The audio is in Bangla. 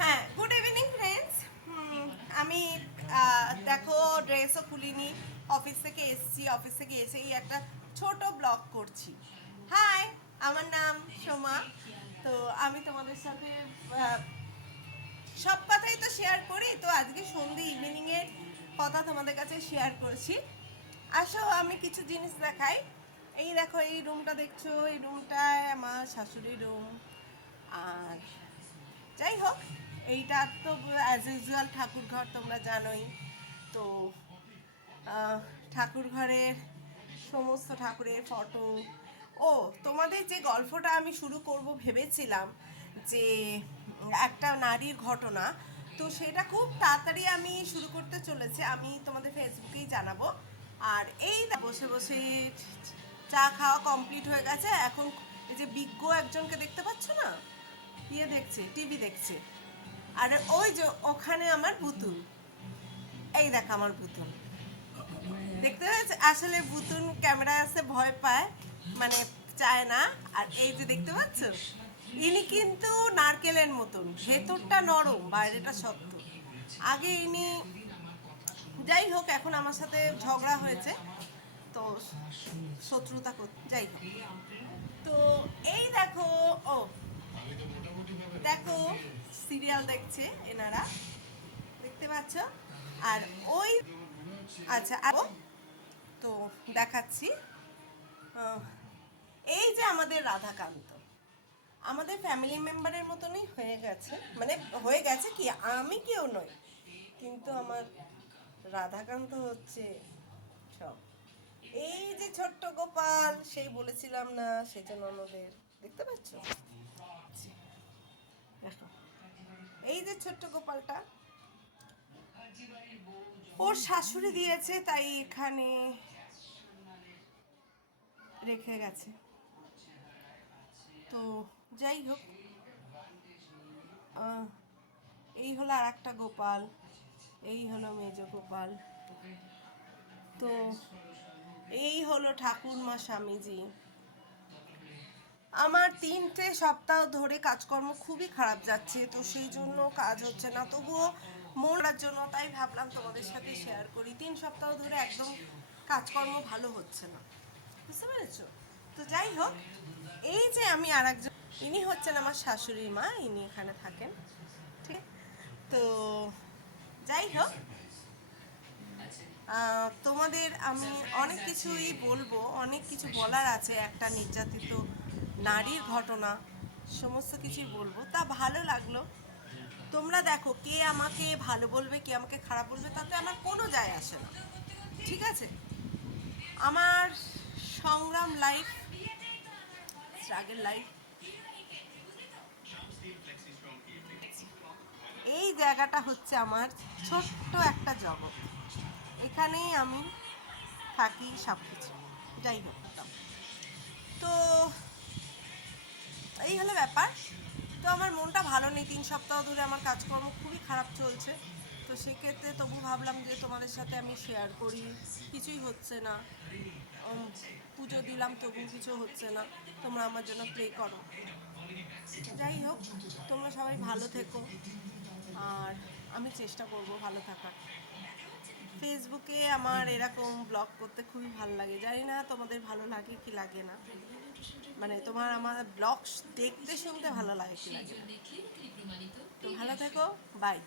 হ্যাঁ, গুড ইভিনিং ফ্রেন্ডস। আমি দেখো ড্রেসও খুলিনি, অফিস থেকে এসেছি, অফিস থেকে এসেই একটা ছোট ব্লগ করছি। হাই, আমার নাম সোমা। তো আমি তোমাদের সাথে আহ, সব কথাই তো শেয়ার করি, তো আজকে সন্ধে ইভিনিংয়ের কথা তোমাদের কাছে শেয়ার করছি। আসো আমি কিছু জিনিস দেখাই। এই দেখো, এই রুমটা দেখছো, এই রুমটায় আমার শাশুড়ির রুম। আর যাই হোক, এইটা তো অ্যাজ ইউজুয়াল ঠাকুর ঘর, তোমরা জানোই। তো ঠাকুর ঘরের সমস্ত ঠাকুরের ফটো। ও, তোমাদের যে গল্পটা আমি শুরু করব ভেবেছিলাম, যে একটা নারীর ঘটনা, তো সেটা খুব তাড়াতাড়ি আমি শুরু করতে চলেছি, আমি তোমাদের ফেসবুকেই জানাবো। আর এই বসে বসে চা খাওয়া কমপ্লিট হয়ে গেছে এখন। এই যে বিজ্ঞ একজনকে দেখতে পাচ্ছ না, ইয়ে দেখছে, টিভি দেখছে। আর ওই যে ওখানে আমার পুতুল, এই দেখ আমার পুতুল, দেখতে পেয়েছে? আসলে পুতুল ক্যামেরা আছে ভয় পায়, মানে চায় না। আর এই যে দেখতে পাচ্ছ, ইনি কিন্তু নারকেলের মতন, ভেতরটা নরম বাইরেটা শক্ত। আগে ইনি, যাই হোক, এখন আমার সাথে ঝগড়া হয়েছে, তো শত্রুতা যাই হোক। তো এই দেখো, ও দেখো, সিরিয়াল দেখছে এনারা, দেখতে পাচ্ছ? আর ওই, আচ্ছা তো দেখাচ্ছি। আহ, এই যে আমাদের রাধাকান্ত, আমাদের ফ্যামিলি মেম্বারের মতনই হয়ে গেছে, মানে হয়ে গেছে কি, আমি কেউ নই, কিন্তু আমার রাধাকান্ত হচ্ছে সব। এই যে ছোট্ট গোপাল, সেই বলেছিলাম না সেজন্য আমাদের, দেখতে পাচ্ছ? দেখো, এই যে ছোট্ট গোপালটা ওর শাশুড়ি দিয়েছে, তাই এখানে রেখে গেছে। তো যাই হোক, এই হলো আর একটা গোপাল, এই হলো মেজ গোপাল। তো এই হলো ঠাকুরমা স্বামীজি। আমার 3টে সপ্তাহ ধরে কাজকর্ম খুবই খারাপ যাচ্ছে, তো সেই জন্য কাজ হচ্ছে না, তবুও মরার জন্য তাই ভাবলাম তোমাদের সাথে শেয়ার করি। 3 সপ্তাহ ধরে একদম কাজকর্ম ভালো হচ্ছে না, বুঝতে পেরেছো? তো যাই হোক, এই যে আমি আর একজন, ইনি হচ্ছেন আমার শাশুড়ি মা, ইনি এখানে থাকেন, ঠিক। তো যাই হোক, তোমাদের আমি অনেক কিছুই বলবো, অনেক কিছু বলার আছে, একটা নির্যাতিত নারীর ঘটনা, সমস্ত কিছুই বলবো। তা ভালো লাগলো, তোমরা দেখো, কে আমাকে ভালো বলবে কে আমাকে খারাপ বলবে তাতে আমার কোনো যায় আসে না, ঠিক আছে? আমার সংগ্রাম লাইফ, স্ট্রাগল লাইফ, এই জায়গাটা হচ্ছে আমার ছোট্ট একটা জগৎ, এখানেই আমি থাকি সব কিছু। যাই হোক, তো এই হলো ব্যাপার। তো আমার মনটা ভালো নেই, 3 সপ্তাহ ধরে আমার কাজকর্ম খুবই খারাপ চলছে। তো সেক্ষেত্রে তবু ভাবলাম যে তোমাদের সাথে আমি শেয়ার করি, কিছুই হচ্ছে না। পুজো দিলাম তবু কিছু হচ্ছে না, তোমরা আমার জন্য প্রে করো। যাই হোক, তোমরা সবাই ভালো থেকো, আর আমি চেষ্টা করব ভালো থাকার। ফেসবুকে আমার এরকম ব্লগ করতে খুবই ভালো লাগে, জানি না তোমাদের ভালো লাগে কি লাগে না, মানে তোমার আমার ব্লগ দেখতে শুনতে ভালো লাগে কি লাগে না। তো ভালো থেকো, বাই।